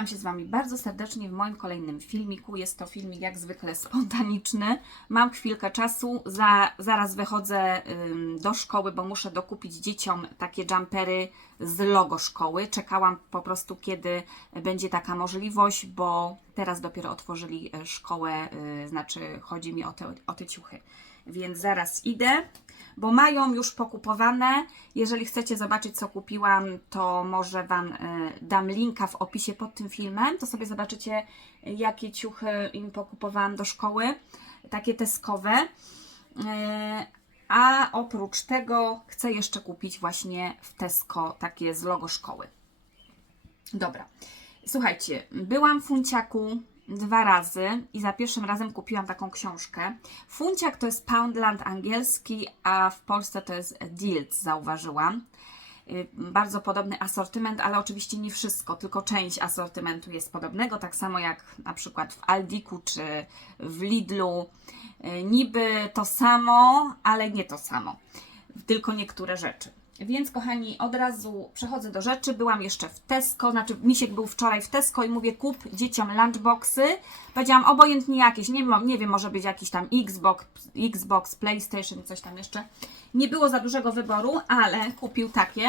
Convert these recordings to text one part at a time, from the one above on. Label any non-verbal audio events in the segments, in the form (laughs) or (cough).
Witam się z Wami bardzo serdecznie w moim kolejnym filmiku. Jest to filmik jak zwykle spontaniczny. Mam chwilkę czasu, za, zaraz wychodzę do szkoły, bo muszę dokupić dzieciom takie jumpery z logo szkoły. Czekałam po prostu, kiedy będzie taka możliwość, bo teraz dopiero otworzyli e, szkołę, y, znaczy chodzi mi o te, o te ciuchy. Więc zaraz idę bo mają już pokupowane. Jeżeli chcecie zobaczyć, co kupiłam, to może Wam e, dam linka w opisie pod tym filmem. To sobie zobaczycie, jakie ciuchy im pokupowałam do szkoły, takie teskowe. E, A oprócz tego chcę jeszcze kupić właśnie w Tesco takie z logo szkoły. Dobra. Słuchajcie, byłam w Funciaku dwa razy i za pierwszym razem kupiłam taką książkę. Funciak to jest Poundland angielski, a w Polsce to jest Deals, zauważyłam. Y, Bardzo podobny asortyment, ale oczywiście nie wszystko, tylko część asortymentu jest podobnego, tak samo jak na przykład w Aldiku czy w Lidlu. Y, Niby to samo, ale nie to samo, tylko niektóre rzeczy. Więc kochani, od razu przechodzę do rzeczy. Byłam jeszcze w Tesco, znaczy Misiek był wczoraj w Tesco i mówię kup dzieciom lunchboxy. Powiedziałam obojętnie jakieś, nie, nie wiem, może być jakiś tam Xbox, Xbox, PlayStation, coś tam jeszcze. Nie było za dużego wyboru, ale kupił takie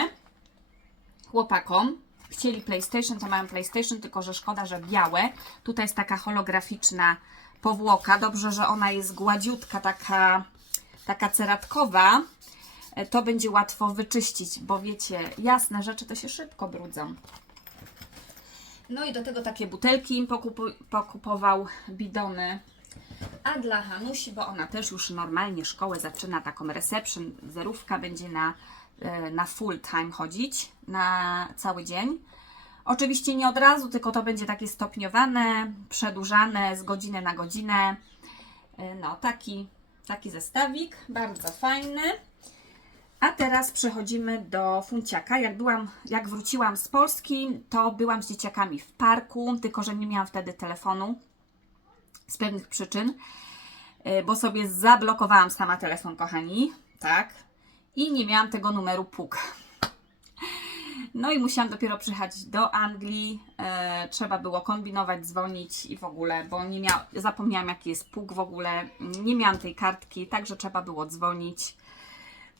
chłopakom. Chcieli PlayStation, to mają PlayStation, tylko że szkoda, że białe. Tutaj jest taka holograficzna powłoka. Dobrze, że ona jest gładziutka, taka, taka ceratkowa. E, To będzie łatwo wyczyścić, bo wiecie, jasne rzeczy to się szybko brudzą. No i do tego takie butelki im pokupował bidony. A dla Hanusi, bo ona też już normalnie szkołę zaczyna, taką reception, zerówka będzie na, e, na full time chodzić, na cały dzień. Oczywiście nie od razu, tylko to będzie takie stopniowane, przedłużane z godziny na godzinę. E, No, taki, taki zestawik, bardzo fajny. A teraz przechodzimy do funciaka. Jak, byłam, jak wróciłam z Polski, to byłam z dzieciakami w parku, tylko że nie miałam wtedy telefonu z pewnych przyczyn, y, bo sobie zablokowałam sama telefon, kochani, tak, i nie miałam tego numeru PUK. No i musiałam dopiero przyjechać do Anglii. E, trzeba było kombinować, dzwonić i w ogóle, bo nie miał, zapomniałam jaki jest PUK w ogóle. Nie miałam tej kartki, także trzeba było dzwonić.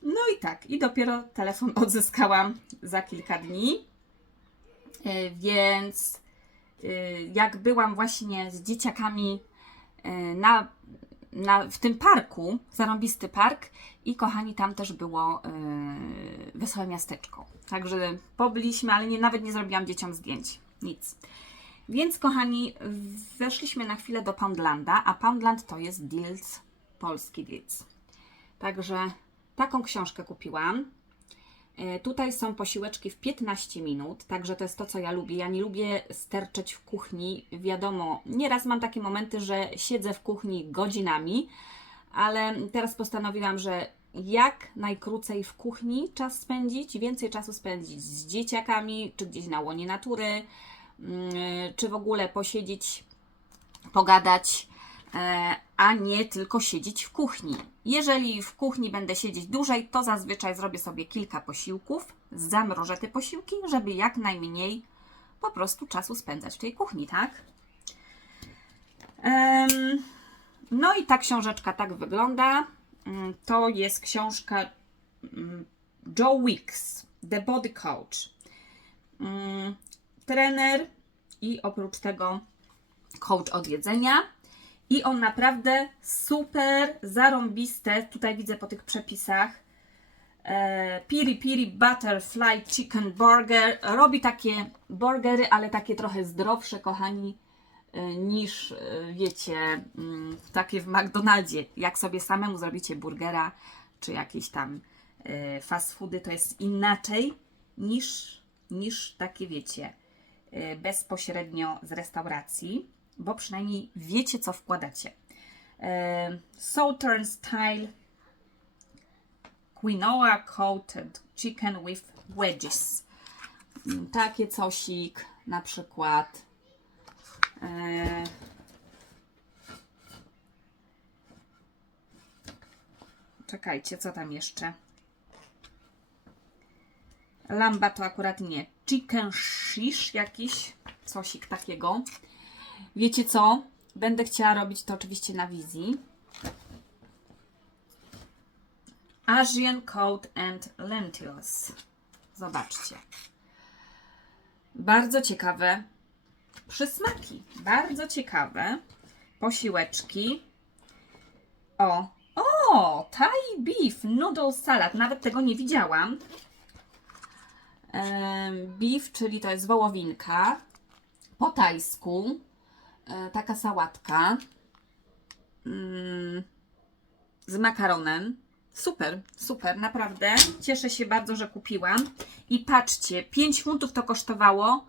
No i tak, i dopiero telefon (laughs) odzyskałam za kilka dni. E, Więc e, jak byłam właśnie z dzieciakami e, na, na, w tym parku, zarąbisty park i kochani, tam też było wesołe miasteczko. Także pobyliśmy, ale nie, nawet nie zrobiłam dzieciom zdjęć. Nic. Więc kochani, weszliśmy na chwilę do Poundlanda, a Poundland to jest Deals, polski Deals. Także taką książkę kupiłam. E, Tutaj są posiłeczki w 15 minut, także to jest to, co ja lubię. Ja nie lubię sterczeć w kuchni. Wiadomo, nieraz mam takie momenty, że siedzę w kuchni godzinami, ale teraz postanowiłam, że jak najkrócej w kuchni czas spędzić, więcej czasu spędzić z dzieciakami, czy gdzieś na łonie natury, mm, czy w ogóle posiedzieć, pogadać, e, a nie tylko siedzieć w kuchni. Jeżeli w kuchni będę siedzieć dłużej, to zazwyczaj zrobię sobie kilka posiłków, zamrożę te posiłki, żeby jak najmniej po prostu czasu spędzać w tej kuchni, tak? No i ta książeczka tak wygląda. Mm, To jest książka mm, Joe Wicks, The Body Coach. Mm, Trener i oprócz tego coach od jedzenia. I on naprawdę super, zarąbiste, tutaj widzę po tych przepisach, e, Piri Piri Butterfly Chicken Burger. Robi takie burgery, ale takie trochę zdrowsze, kochani, e, niż, e, wiecie, mm, takie w McDonaldzie. Jak sobie samemu zrobicie burgera, czy jakieś tam e, fast foody, to jest inaczej niż, niż takie, wiecie, bezpośrednio z restauracji, bo przynajmniej wiecie, co wkładacie. E, Southern Style Quinoa Coated Chicken with Wedges. Mm, Takie cosik na przykład. E, Czekajcie, co tam jeszcze? Lamba to akurat nie. Chicken shish jakiś. Cosik takiego. Wiecie co? Będę chciała robić to oczywiście na wizji. Asian Coat and Lentils. Zobaczcie. Bardzo ciekawe przysmaki. Bardzo ciekawe. Posiłeczki. O, o, Thai beef noodle salad. Nawet tego nie widziałam. Beef, czyli to jest wołowinka. Po tajsku. E, Taka sałatka. Mm, Z makaronem. Super, super, naprawdę. Cieszę się bardzo, że kupiłam. I patrzcie, 5 funtów to kosztowało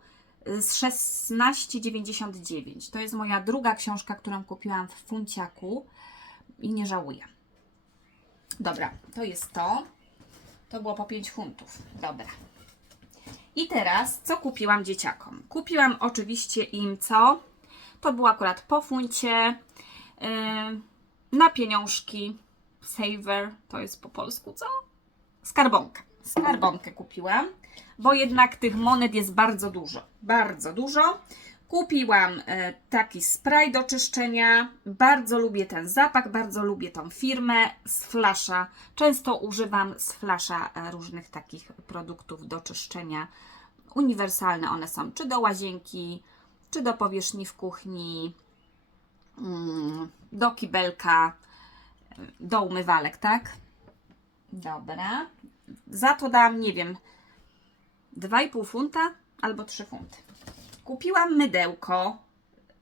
y, z 16,99. To jest moja druga książka, którą kupiłam w funciaku i nie żałuję. Dobra, to jest to. To było po 5 funtów. Dobra. I teraz, co kupiłam dzieciakom? Kupiłam oczywiście im co? To było akurat po funcie. Yy, na pieniążki. Saver, to jest po polsku co? Skarbonkę. Skarbonkę kupiłam, bo jednak tych monet jest bardzo dużo. Bardzo dużo. Kupiłam e, taki spray do czyszczenia. Bardzo lubię ten zapach, bardzo lubię tą firmę z flasza. Często używam z flasza e, różnych takich produktów do czyszczenia. Uniwersalne one są, czy do łazienki, czy do powierzchni w kuchni, mm, do kibelka, do umywalek, tak? Dobra. Za to dam, nie wiem, 2,5 funta albo 3 funty. Kupiłam mydełko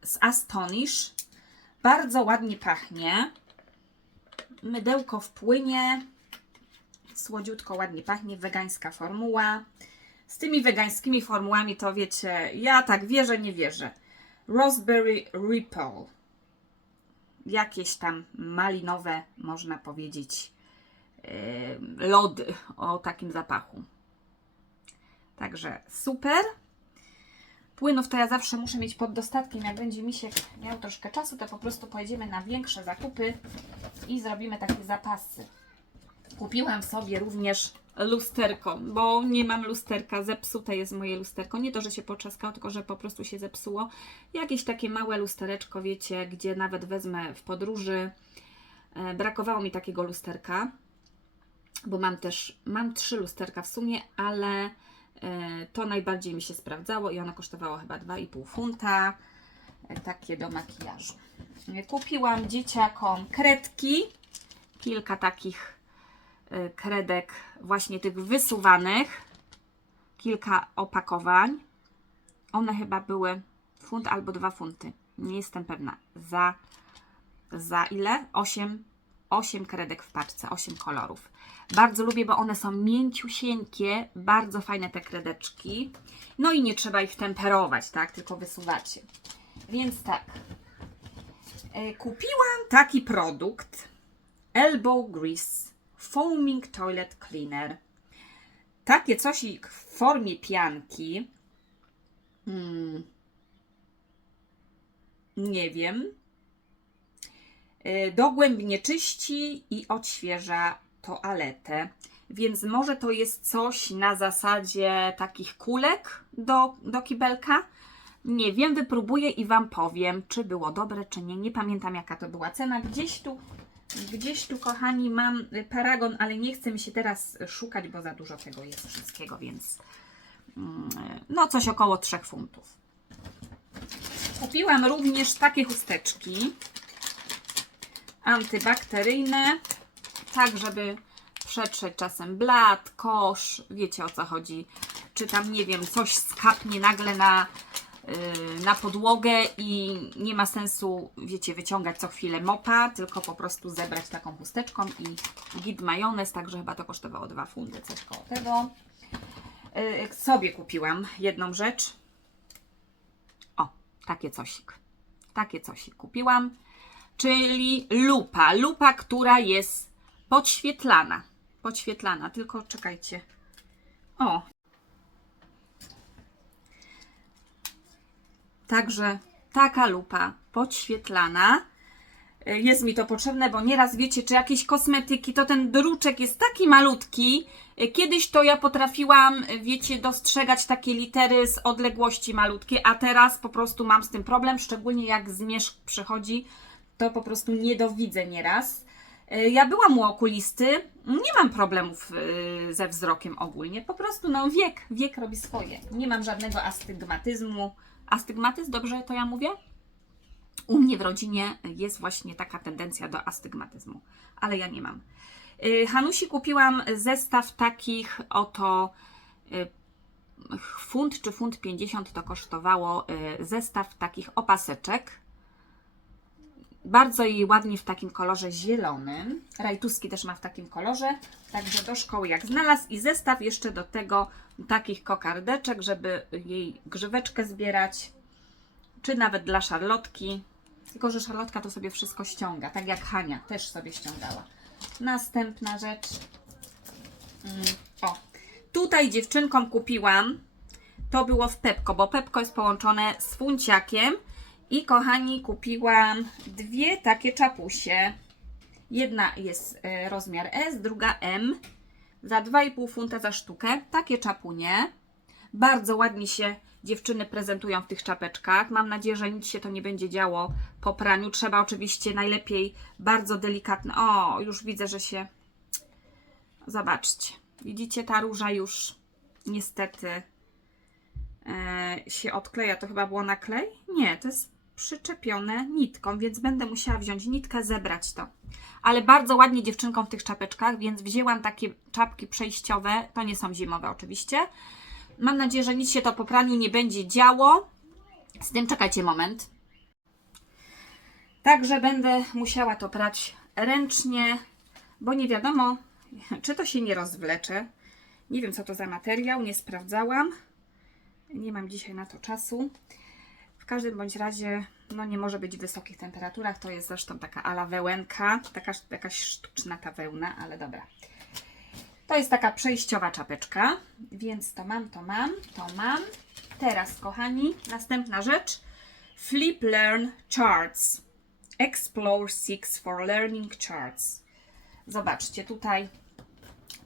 z Astonish. Bardzo ładnie pachnie. Mydełko w płynie. Słodziutko, ładnie pachnie. Wegańska formuła. Z tymi wegańskimi formułami to wiecie, ja tak wierzę, nie wierzę. Raspberry Ripple. Jakieś tam malinowe, można powiedzieć, yy, lody o takim zapachu. Także super. Płynów to ja zawsze muszę mieć pod dostatkiem. Jak będzie misiek miał troszkę czasu, to po prostu pojedziemy na większe zakupy i zrobimy takie zapasy. Kupiłam sobie również lusterko, bo nie mam lusterka, zepsute jest moje lusterko. Nie to, że się poczaskało, tylko że po prostu się zepsuło. Jakieś takie małe lustereczko, wiecie, gdzie nawet wezmę w podróży. E, Brakowało mi takiego lusterka, bo mam też, mam trzy lusterka w sumie, ale e, to najbardziej mi się sprawdzało i ono kosztowało chyba 2,5 funta. E, Takie do makijażu. Kupiłam dzieciakom kredki, kilka takich kredek właśnie tych wysuwanych, kilka opakowań. One chyba były funt albo dwa funty. Nie jestem pewna. Za, za ile? 8, 8 kredek w paczce, 8 kolorów. Bardzo lubię, bo one są mięciusieńkie, bardzo fajne te kredeczki. No i nie trzeba ich temperować, tak? Tylko wysuwacie. Więc tak. E, Kupiłam taki produkt Elbow Grease Foaming Toilet Cleaner. Takie coś w formie pianki. Hmm. Nie wiem. E, Dogłębnie czyści i odświeża toaletę. Więc może to jest coś na zasadzie takich kulek do, do kibelka. Nie wiem, wypróbuję i Wam powiem, czy było dobre, czy nie. Nie pamiętam, jaka to była cena. Gdzieś tu, gdzieś tu, kochani, mam paragon, ale nie chcę mi się teraz szukać, bo za dużo tego jest wszystkiego, więc mm, no coś około 3 funtów. Kupiłam również takie chusteczki antybakteryjne, tak żeby przetrzeć czasem blat, kosz, wiecie o co chodzi. Czy tam, nie wiem, coś skapnie nagle na, na podłogę i nie ma sensu, wiecie, wyciągać co chwilę mopa, tylko po prostu zebrać taką chusteczką i git majonez, także chyba to kosztowało 2 funty, coś koło tego. Yy, sobie kupiłam jedną rzecz. O, takie cosik. Takie cosik kupiłam. Czyli lupa. Lupa, która jest podświetlana. Podświetlana, tylko czekajcie. O. Także taka lupa podświetlana. y, jest mi to potrzebne, bo nieraz wiecie, czy jakieś kosmetyki, to ten druczek jest taki malutki. Y, Kiedyś to ja potrafiłam, y, wiecie, dostrzegać takie litery z odległości malutkie, a teraz po prostu mam z tym problem, szczególnie jak zmierzch przychodzi, to po prostu nie dowidzę nieraz. Y, Ja byłam u okulisty, nie mam problemów y, ze wzrokiem ogólnie, po prostu no wiek, wiek robi swoje. Nie mam żadnego astygmatyzmu. Astygmatyzm, dobrze to ja mówię? U mnie w rodzinie jest właśnie taka tendencja do astygmatyzmu, ale ja nie mam. Y, Hanusi kupiłam zestaw takich oto funt czy funt 50 to kosztowało zestaw takich opaseczek. Bardzo jej ładnie w takim kolorze zielonym. Rajtuski też ma w takim kolorze. Także do szkoły jak znalazł. I zestaw jeszcze do tego takich kokardeczek, żeby jej grzyweczkę zbierać. Czy nawet dla szarlotki. Tylko, że szarlotka to sobie wszystko ściąga. Tak jak Hania też sobie ściągała. Następna rzecz. Mm, o. Tutaj dziewczynkom kupiłam. To było w Pepko, bo Pepko jest połączone z funciakiem. I kochani, kupiłam dwie takie czapusie. Jedna jest e, rozmiar S, druga M. Za 2,5 funta za sztukę. Takie czapunie. Bardzo ładnie się dziewczyny prezentują w tych czapeczkach. Mam nadzieję, że nic się to nie będzie działo po praniu. Trzeba oczywiście najlepiej bardzo delikatne. O, już widzę, że się. Zobaczcie. Widzicie, ta róża już niestety e, się odkleja. To chyba było na klej? Nie, to jest przyczepione nitką, więc będę musiała wziąć nitkę, zebrać to. Ale bardzo ładnie dziewczynkom w tych czapeczkach, więc wzięłam takie czapki przejściowe. To nie są zimowe oczywiście. Mam nadzieję, że nic się to po praniu nie będzie działo. Z tym czekajcie moment. Także będę musiała to prać ręcznie, bo nie wiadomo, czy to się nie rozwlecze. Nie wiem, co to za materiał, nie sprawdzałam. Nie mam dzisiaj na to czasu. Każdym bądź razie, no nie może być w wysokich temperaturach. To jest zresztą taka ala wełenka, taka, jakaś sztuczna ta wełna, ale dobra. To jest taka przejściowa czapeczka, więc to mam, to mam, to mam. Teraz, kochani, następna rzecz. Flip Learn Charts. Explore 6 for Learning Charts. Zobaczcie, tutaj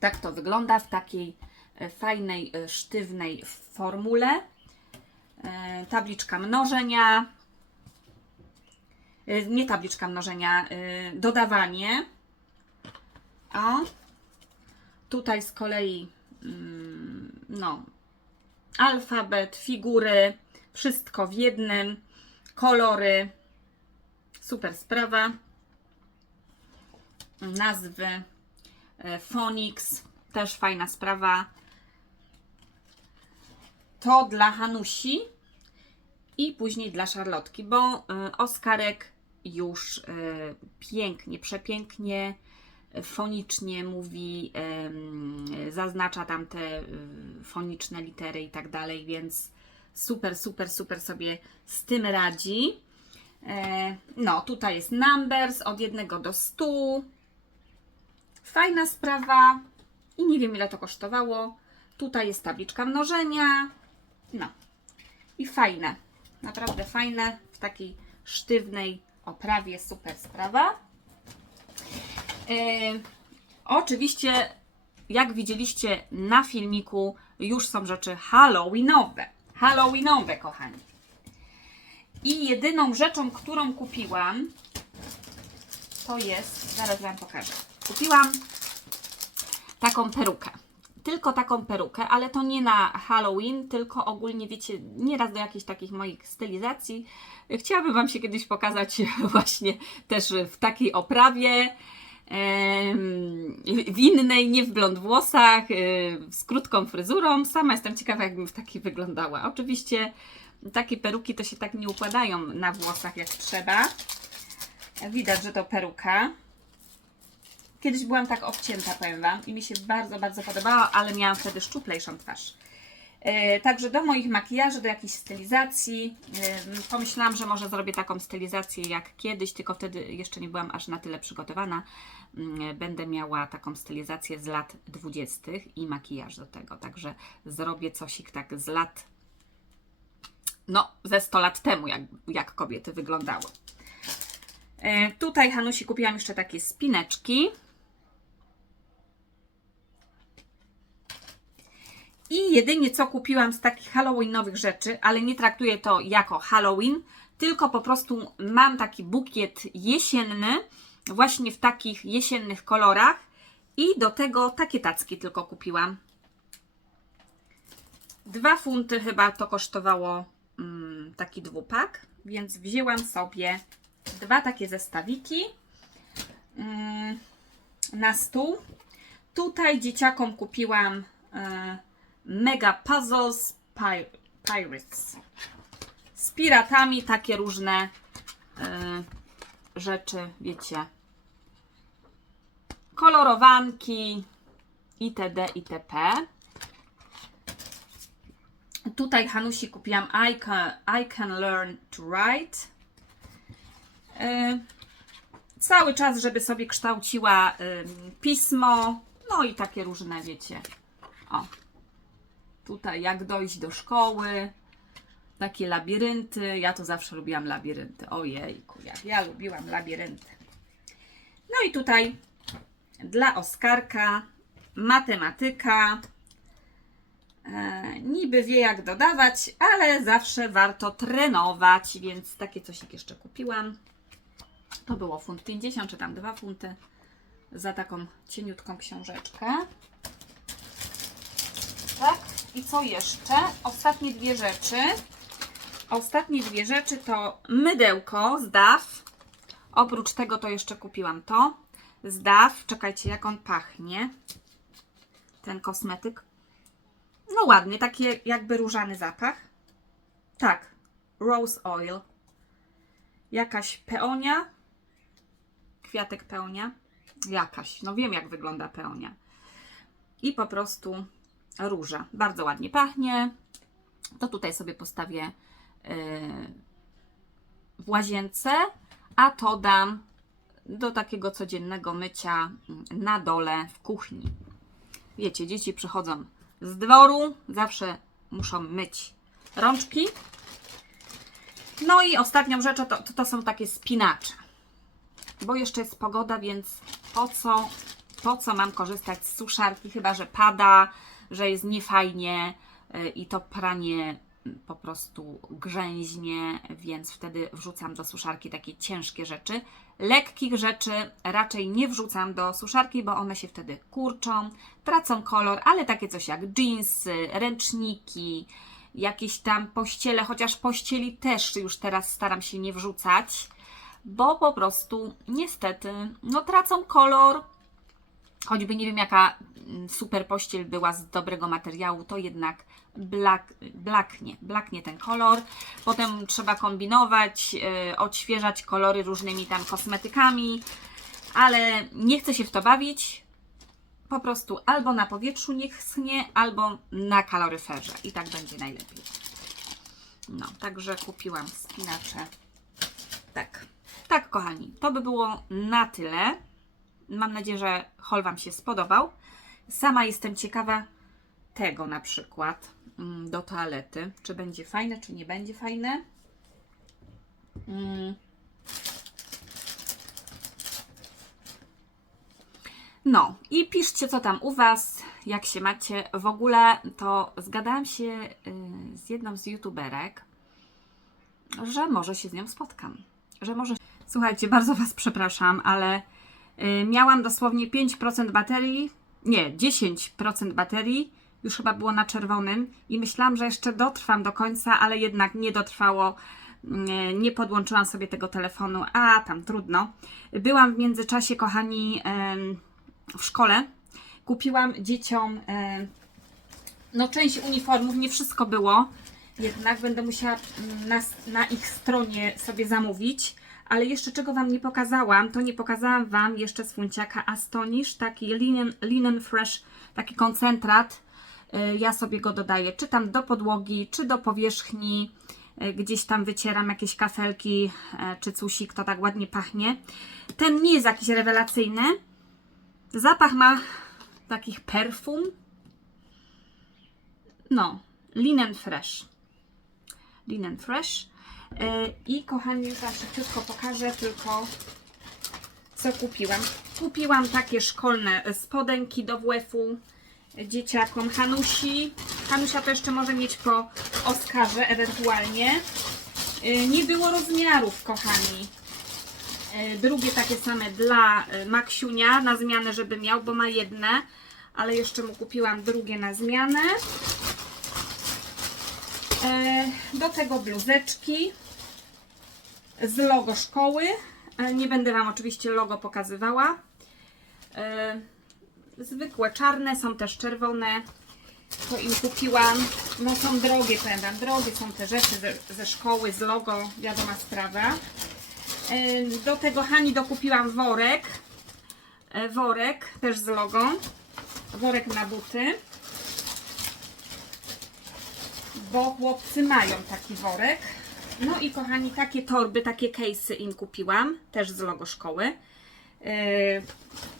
tak to wygląda w takiej e, fajnej, e, sztywnej formule. E, Tabliczka mnożenia. E, Nie tabliczka mnożenia, e, dodawanie. O, Tutaj z kolei mm, no, alfabet, figury, wszystko w jednym, kolory, super sprawa. Nazwy, Phonics, też fajna sprawa. To dla Hanusi i później dla Szarlotki, bo y, Oskarek już y, pięknie, przepięknie fonicznie mówi, zaznacza tam te y, foniczne litery i tak dalej, więc super, super, super sobie z tym radzi. E, No, tutaj jest numbers od 1 do 100. Fajna sprawa i nie wiem ile to kosztowało. Tutaj jest tabliczka mnożenia. No i fajne, naprawdę fajne w takiej sztywnej oprawie, super sprawa. E, oczywiście, jak widzieliście na filmiku, już są rzeczy Halloweenowe. Halloweenowe, kochani. I jedyną rzeczą, którą kupiłam, to jest, zaraz Wam pokażę. Kupiłam taką perukę. Tylko taką perukę, ale to nie na Halloween, tylko ogólnie, wiecie, nieraz do jakichś takich moich stylizacji. Chciałabym Wam się kiedyś pokazać (laughs) właśnie też w takiej oprawie. W innej, nie w blond włosach, y, z krótką fryzurą. Sama jestem ciekawa, jakbym w takiej wyglądała. Oczywiście takie peruki to się tak nie układają na włosach jak trzeba. Widać, że to peruka. Kiedyś byłam tak obcięta, powiem Wam, i mi się bardzo, bardzo podobało, ale miałam wtedy szczuplejszą twarz. E, Także do moich makijaży, do jakiejś stylizacji. e, Pomyślałam, że może zrobię taką stylizację jak kiedyś, tylko wtedy jeszcze nie byłam aż na tyle przygotowana. Mm, Będę miała taką stylizację z lat 20. i makijaż do tego. Także zrobię cosik tak z lat, no ze 100 lat temu, jak, jak kobiety wyglądały. E, tutaj Hanusi kupiłam jeszcze takie spineczki. I jedynie co kupiłam z takich halloweenowych rzeczy, ale nie traktuję to jako Halloween, tylko po prostu mam taki bukiet jesienny, właśnie w takich jesiennych kolorach. I do tego takie tacki tylko kupiłam. Dwa funty chyba to kosztowało mm, taki dwupak, więc wzięłam sobie dwa takie zestawiki mm, na stół. Tutaj dzieciakom kupiłam e, Mega Puzzles Pir Pirates. Z piratami takie różne e, rzeczy, wiecie. Kolorowanki itd. itp. Tutaj Hanusi kupiłam I can, I can Learn to Write. E, cały czas, żeby sobie kształciła pismo. No i takie różne, wiecie. O. Tutaj jak dojść do szkoły. Takie labirynty. Ja to zawsze lubiłam labirynty. Ojejku, jak ja lubiłam labirynty. No i tutaj dla Oskarka matematyka. E, niby wie jak dodawać, ale zawsze warto trenować, więc takie coś jeszcze kupiłam. To było funt 50, czy tam 2 funty za taką cieniutką książeczkę. Tak, i co jeszcze? Ostatnie dwie rzeczy. Ostatnie dwie rzeczy to mydełko z DAF. Oprócz tego to jeszcze kupiłam to. Z DAF. Czekajcie, jak on pachnie. Ten kosmetyk. No ładny, taki jakby różany zapach. Tak, rose oil. Jakaś peonia. Kwiatek peonia. Jakaś, no wiem jak wygląda peonia. I po prostu róża. Bardzo ładnie pachnie. To tutaj sobie postawię yy, w łazience, a to dam do takiego codziennego mycia na dole w kuchni. Wiecie, dzieci przychodzą z dworu, zawsze muszą myć rączki. No i ostatnią rzeczą to, to, to są takie spinacze. Bo jeszcze jest pogoda, więc po co, po co mam korzystać z suszarki, chyba że pada, że jest niefajnie y, i to pranie po prostu grzęźnie, więc wtedy wrzucam do suszarki takie ciężkie rzeczy. Lekkich rzeczy raczej nie wrzucam do suszarki, bo one się wtedy kurczą, tracą kolor, ale takie coś jak jeansy, ręczniki, jakieś tam pościele, chociaż pościeli też już teraz staram się nie wrzucać, bo po prostu niestety no tracą kolor, choćby nie wiem jaka mm, super pościel była z dobrego materiału, to jednak blak, blaknie, blaknie ten kolor. Potem trzeba kombinować, yy, odświeżać kolory różnymi tam kosmetykami, ale nie chcę się w to bawić. Po prostu albo na powietrzu niech schnie, albo na kaloryferze i tak będzie najlepiej. No, także kupiłam spinacze. Tak, tak kochani, to by było na tyle. Mam nadzieję, że haul Wam się spodobał. Sama jestem ciekawa tego na przykład mm, do toalety. Czy będzie fajne, czy nie będzie fajne. Mm. No i piszcie, co tam u Was, jak się macie. W ogóle to zgadałam się y, z jedną z youtuberek, że może się z nią spotkam. Że może. Słuchajcie, bardzo Was przepraszam, ale miałam dosłownie 5% baterii, nie, 10% baterii, już chyba było na czerwonym i myślałam, że jeszcze dotrwam do końca, ale jednak nie dotrwało. Nie, nie podłączyłam sobie tego telefonu, a tam trudno. Byłam w międzyczasie, kochani, w szkole. Kupiłam dzieciom no, część uniformów, nie wszystko było. Jednak będę musiała mm, na, na ich stronie sobie zamówić. Ale jeszcze czego Wam nie pokazałam, to nie pokazałam Wam jeszcze z funciaka Astonish, taki linen, linen fresh, taki koncentrat. Y, Ja sobie go dodaję, czy tam do podłogi, czy do powierzchni. Y, Gdzieś tam wycieram jakieś kafelki, e, czy cusik, to tak ładnie pachnie. Ten nie jest jakiś rewelacyjny. Zapach ma takich perfum. No, linen fresh. Linen fresh. I kochani, już Wam szybciutko pokażę tylko co kupiłam. Kupiłam takie szkolne spodenki do WF-u dzieciakom Hanusi. Hanusia to jeszcze może mieć po Oskarze ewentualnie. Nie było rozmiarów, kochani. Drugie takie same dla Maksiunia na zmianę, żeby miał, bo ma jedne, ale jeszcze mu kupiłam drugie na zmianę. E, Do tego bluzeczki z logo szkoły. E, Nie będę Wam oczywiście logo pokazywała. E, Zwykłe czarne, są też czerwone. To im kupiłam. No są drogie, powiem Wam, drogie są te rzeczy ze, ze szkoły, z logo, wiadoma sprawa. E, Do tego Hani dokupiłam worek. Worek też z logo. Worek na buty. Bo chłopcy mają taki worek. No i kochani, takie torby, takie case'y im kupiłam. Też z logo szkoły. Yy,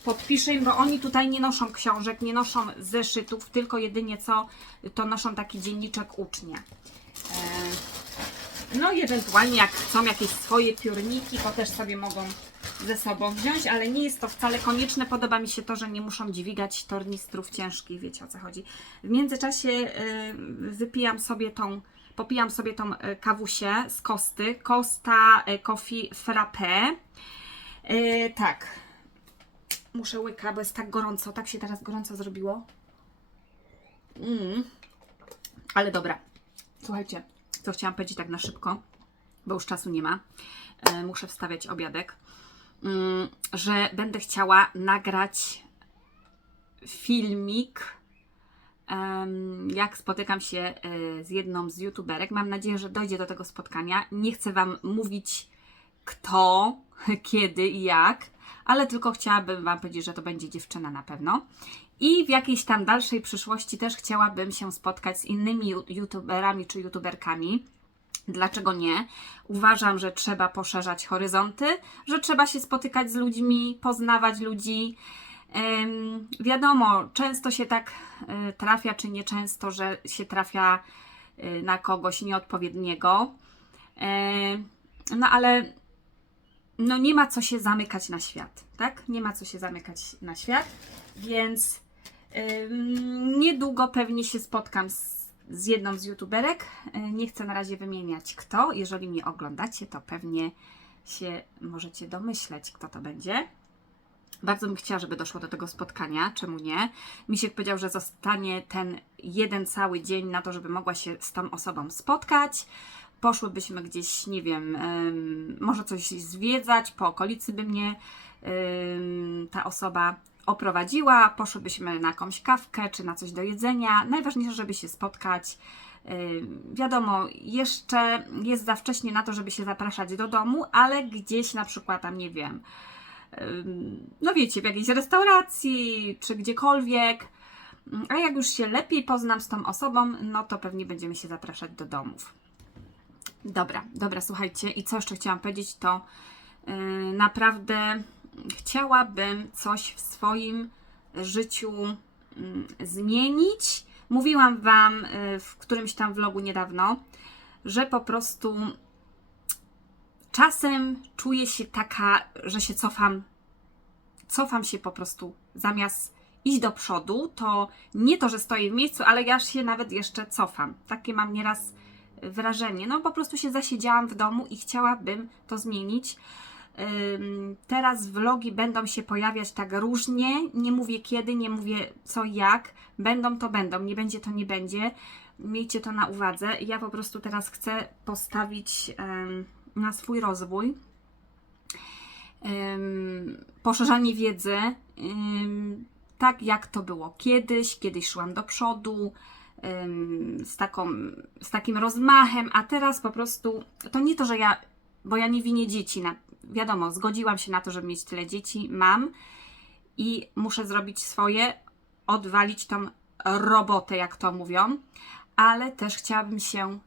podpiszę im, bo oni tutaj nie noszą książek, nie noszą zeszytów, tylko jedynie co to noszą taki dzienniczek ucznia. Yy, no i ewentualnie jak chcą jakieś swoje piórniki, to też sobie mogą ze sobą wziąć, ale nie jest to wcale konieczne. Podoba mi się to, że nie muszą dźwigać tornistrów ciężkich, wiecie o co chodzi. W międzyczasie yy, wypijam sobie tą, popijam sobie tą yy, kawusię z Kosty, Costa yy, Coffee Frappé. Yy, tak, muszę łyka, bo jest tak gorąco, tak się teraz gorąco zrobiło. Mm. Ale dobra, słuchajcie, co chciałam powiedzieć tak na szybko, bo już czasu nie ma. E, muszę wstawiać obiadek. Mm, że będę chciała nagrać filmik, jak spotykam się e, z jedną z youtuberek. Mam nadzieję, że dojdzie do tego spotkania. Nie chcę Wam mówić kto, (laughs) kiedy i jak, ale tylko chciałabym Wam powiedzieć, że to będzie dziewczyna na pewno. I w jakiejś tam dalszej przyszłości też chciałabym się spotkać z innymi youtuberami czy youtuberkami. Dlaczego nie? Uważam, że trzeba poszerzać horyzonty, że trzeba się spotykać z ludźmi, poznawać ludzi. Wiadomo, często się tak y, trafia, czy nieczęsto, że się trafia y, na kogoś nieodpowiedniego. Ym, no ale no nie ma co się zamykać na świat, tak? Nie ma co się zamykać na świat, więc niedługo pewnie się spotkam z, z jedną z youtuberek. Y, Nie chcę na razie wymieniać kto. Jeżeli mnie oglądacie, to pewnie się możecie domyśleć, kto to będzie. Bardzo bym chciała, żeby doszło do tego spotkania. Czemu nie? Misiek powiedział, że zostanie ten jeden cały dzień na to, żeby mogła się z tą osobą spotkać. Poszłybyśmy gdzieś, nie wiem, em, może coś zwiedzać, po okolicy by mnie ta osoba oprowadziła, poszłybyśmy na jakąś kawkę czy na coś do jedzenia. Najważniejsze, żeby się spotkać. Wiadomo, jeszcze jest za wcześnie na to, żeby się zapraszać do domu, ale gdzieś na przykład tam, nie wiem, no wiecie, w jakiejś restauracji czy gdziekolwiek. Ym, A jak już się lepiej poznam z tą osobą, no to pewnie będziemy się zapraszać do domów. Dobra, dobra, słuchajcie, i co jeszcze chciałam powiedzieć, to yy, naprawdę chciałabym coś w swoim życiu mm, zmienić. Mówiłam Wam y, w którymś tam vlogu niedawno, że po prostu czasem czuję się taka, że się cofam, cofam się po prostu zamiast iść do przodu, to nie to, że stoję w miejscu, ale ja się nawet jeszcze cofam. Takie mam nieraz wrażenie. No po prostu się zasiedziałam w domu i chciałabym to zmienić. Teraz vlogi będą się pojawiać tak różnie. Nie mówię kiedy, nie mówię co jak. Będą to będą, nie będzie to nie będzie. Miejcie to na uwadze. Ja po prostu teraz chcę postawić em, na swój rozwój. Poszerzanie wiedzy, tak jak to było kiedyś. Kiedyś szłam do przodu z, taką, z takim rozmachem, a teraz po prostu to nie to, że ja, bo ja nie winię dzieci. Na, wiadomo, zgodziłam się na to, żeby mieć tyle dzieci, mam i muszę zrobić swoje, odwalić tą robotę, jak to mówią, ale też chciałabym się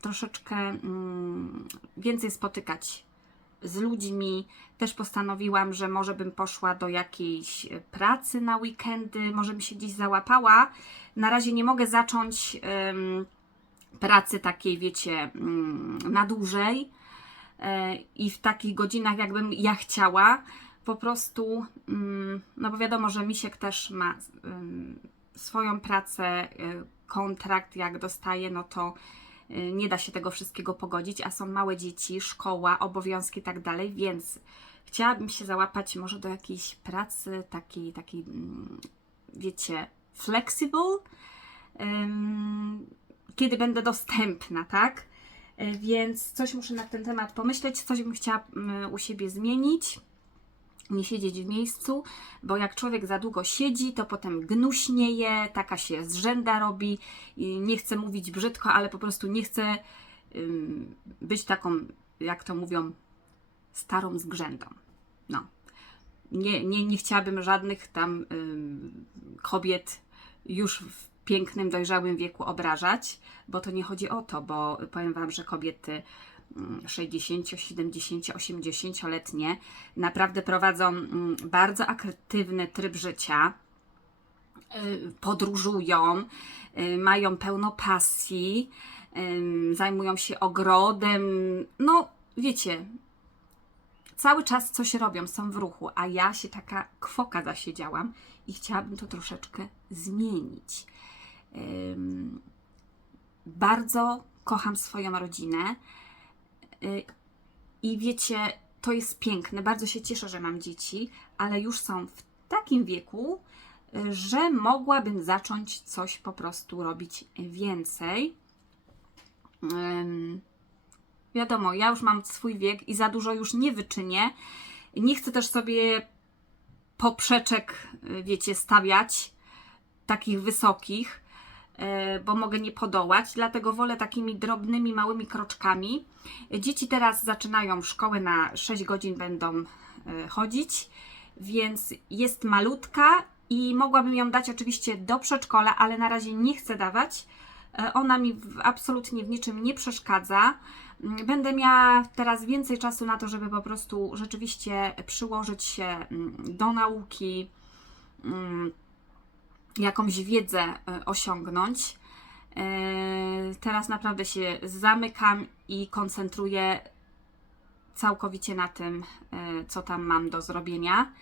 troszeczkę mm, więcej spotykać z ludźmi. Też postanowiłam, że może bym poszła do jakiejś e, pracy na weekendy, może bym się gdzieś załapała. Na razie nie mogę zacząć pracy takiej, wiecie, mm, na dłużej e, i w takich godzinach, jakbym ja chciała. Po prostu, mm, no bo wiadomo, że Misiek też ma swoją pracę, y, kontrakt, jak dostaje, no to nie da się tego wszystkiego pogodzić, a są małe dzieci, szkoła, obowiązki i tak dalej, więc chciałabym się załapać może do jakiejś pracy takiej, takiej mm, wiecie, flexible, kiedy będę dostępna, tak? Y, Więc coś muszę na ten temat pomyśleć, coś bym chciała mm, u siebie zmienić nie siedzieć w miejscu, bo jak człowiek za długo siedzi, to potem gnuśnieje, taka się zrzęda robi i nie chcę mówić brzydko, ale po prostu nie chcę ym, być taką, jak to mówią, starą zgrzędą. No. Nie, nie, nie chciałabym żadnych tam kobiet już w pięknym, dojrzałym wieku obrażać, bo to nie chodzi o to, bo powiem Wam, że kobiety 60, 70, 80-letnie naprawdę prowadzą mm, bardzo aktywny tryb życia, y, podróżują, y, mają pełno pasji, ym, zajmują się ogrodem. No, wiecie, cały czas coś robią, są w ruchu, a ja się taka kwoka zasiedziałam i chciałabym to troszeczkę zmienić. Bardzo kocham swoją rodzinę y, i wiecie, to jest piękne. Bardzo się cieszę, że mam dzieci, ale już są w takim wieku, y, że mogłabym zacząć coś po prostu robić więcej. Wiadomo, ja już mam swój wiek i za dużo już nie wyczynię. Nie chcę też sobie poprzeczek, y, wiecie, stawiać takich wysokich, y, bo mogę nie podołać, dlatego wolę takimi drobnymi, małymi kroczkami. Dzieci teraz zaczynają szkołę na 6 godzin będą y, chodzić, więc jest malutka i mogłabym ją dać oczywiście do przedszkola, ale na razie nie chcę dawać. E, Ona mi absolutnie w niczym nie przeszkadza. Mm, Będę miała teraz więcej czasu na to, żeby po prostu rzeczywiście przyłożyć się mm, do nauki, mm, jakąś wiedzę e, osiągnąć. E, Teraz naprawdę się zamykam i koncentruję całkowicie na tym, e, co tam mam do zrobienia.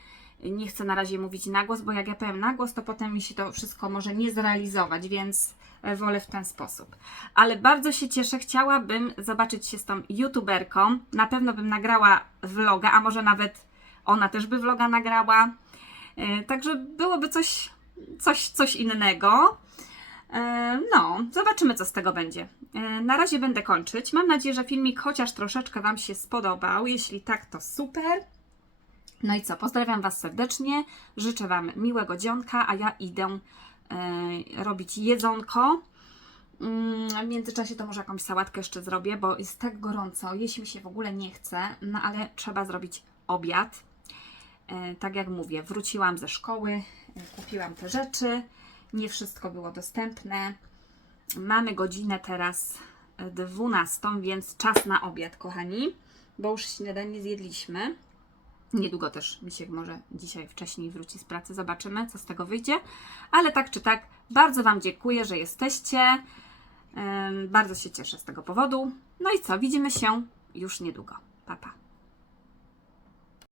Nie chcę na razie mówić na głos, bo jak ja powiem na głos, to potem mi się to wszystko może nie zrealizować, więc wolę w ten sposób. Ale bardzo się cieszę, chciałabym zobaczyć się z tą youtuberką. Na pewno bym nagrała vloga, a może nawet ona też by vloga nagrała. Także byłoby coś, coś, coś innego. E, No, zobaczymy, co z tego będzie. E, Na razie będę kończyć. Mam nadzieję, że filmik chociaż troszeczkę Wam się spodobał. Jeśli tak, to super. No i co, pozdrawiam Was serdecznie, życzę Wam miłego dzionka, a ja idę e, robić jedzonko. Mm, W międzyczasie to może jakąś sałatkę jeszcze zrobię, bo jest tak gorąco, jeść mi się w ogóle nie chce, no ale trzeba zrobić obiad. Tak jak mówię, wróciłam ze szkoły, kupiłam te rzeczy, nie wszystko było dostępne. Mamy godzinę teraz e, 12, więc czas na obiad, kochani, bo już śniadanie zjedliśmy. Niedługo też Misiek może dzisiaj wcześniej wróci z pracy, zobaczymy, co z tego wyjdzie. Ale tak czy tak, bardzo Wam dziękuję, że jesteście. Bardzo się cieszę z tego powodu. No i co, widzimy się już niedługo. Pa, pa.